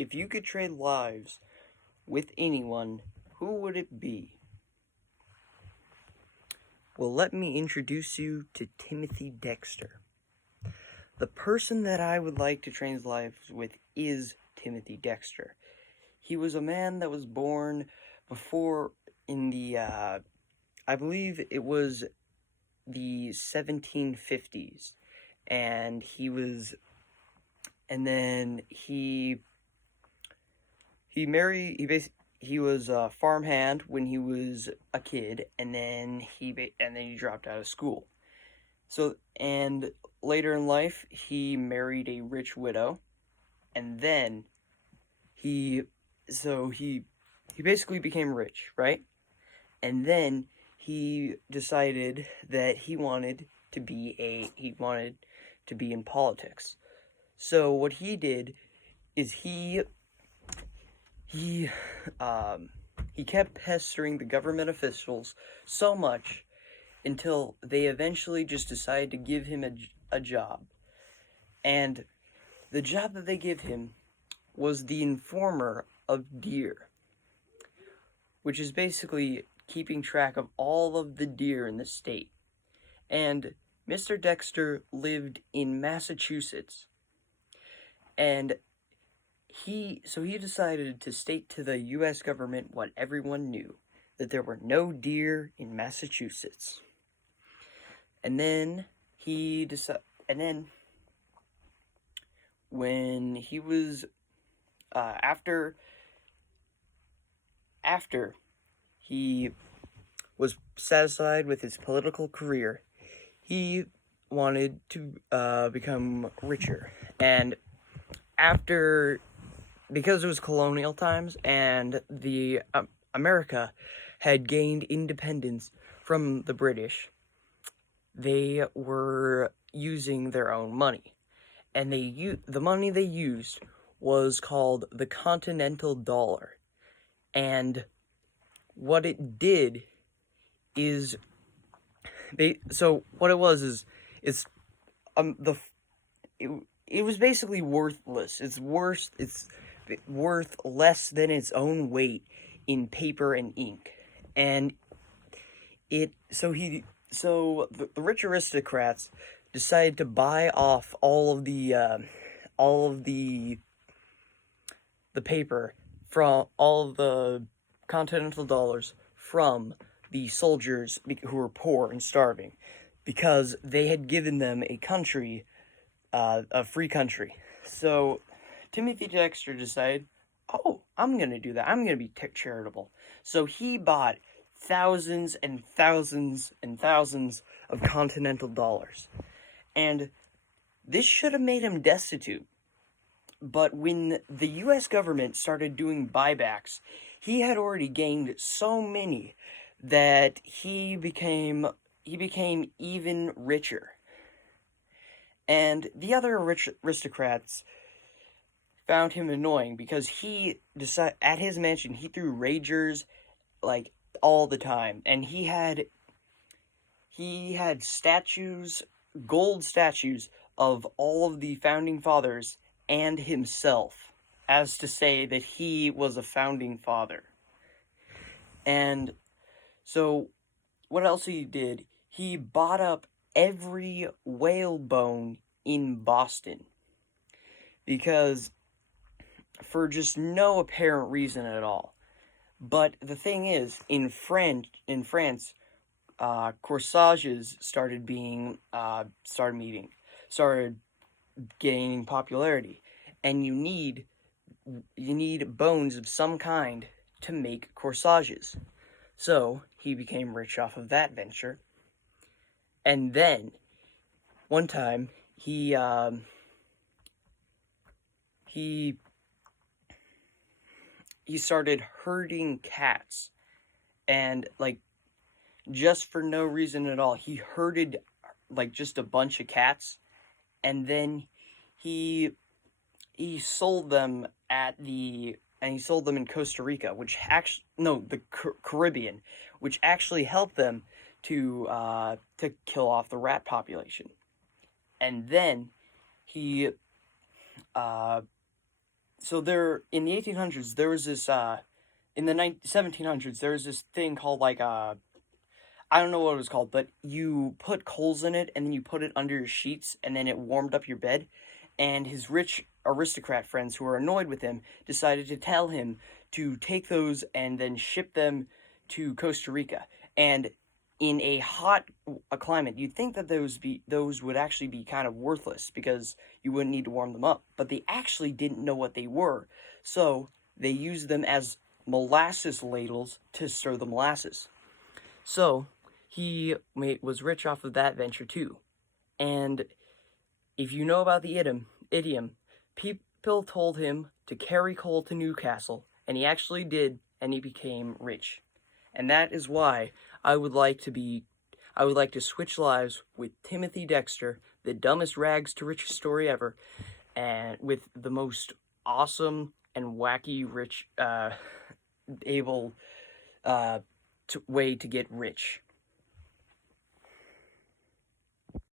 If you could trade lives with anyone, who would it be? Well, let me introduce you to Timothy Dexter. The person that I would like to trade lives with is Timothy Dexter. He was a man that was born before in the, I believe it was the 1750s, and he was a farmhand when he was a kid, and then he dropped out of school. So, and later in life, he married a rich widow, and then he basically became rich, right? And then he decided that he wanted to be in politics. So what he did is he kept pestering the government officials so much until they eventually just decided to give him a job. And the job that they give him was the informer of deer, which is basically keeping track of all of the deer in the state. And Mr. Dexter lived in Massachusetts, and he decided to state to the U.S. government what everyone knew, that there were no deer in Massachusetts. And then when he was after he was satisfied with his political career, he wanted to become richer. And because it was colonial times and the America had gained independence from the British, they were using their own money, and the money they used was called the Continental Dollar. And what it did is it was basically worthless. It's worth less than its own weight in paper and ink. And the rich aristocrats decided to buy off all of the paper from all of the Continental dollars from the soldiers who were poor and starving, because they had given them a free country. So Timothy Dexter decided, oh, I'm going to do that. I'm going to be charitable. So he bought thousands and thousands and thousands of Continental dollars. And this should have made him destitute. But when the U.S. government started doing buybacks, he had already gained so many that he became even richer. And the other aristocrats found him annoying because at his mansion he threw ragers like all the time, and he had statues, gold statues of all of the founding fathers and himself, as to say that he was a founding father. And so what else he did? He bought up every whalebone in Boston, because for just no apparent reason at all. But the thing is, in France, corsages started gaining popularity, and you need bones of some kind to make corsages. So he became rich off of that venture. And then one time he started herding cats, and just for no reason at all, he herded just a bunch of cats, and then he sold them in Costa Rica, the Caribbean, which actually helped them to kill off the rat population. And then he so there in the 1800s there was this in the 1700s there was this thing called like I don't know what it was called, but you put coals in it and then you put it under your sheets and then it warmed up your bed. And his rich aristocrat friends who were annoyed with him decided to tell him to take those and then ship them to Costa Rica. And in a hot climate, you'd think that those would actually be kind of worthless because you wouldn't need to warm them up. But they actually didn't know what they were, so they used them as molasses ladles to stir the molasses. So he was rich off of that venture too. And if you know about the idiom, people told him to carry coal to Newcastle, and he actually did, and he became rich. And that is why I would like to switch lives with Timothy Dexter, the dumbest rags to riches story ever, and with the most awesome and wacky rich able way to get rich.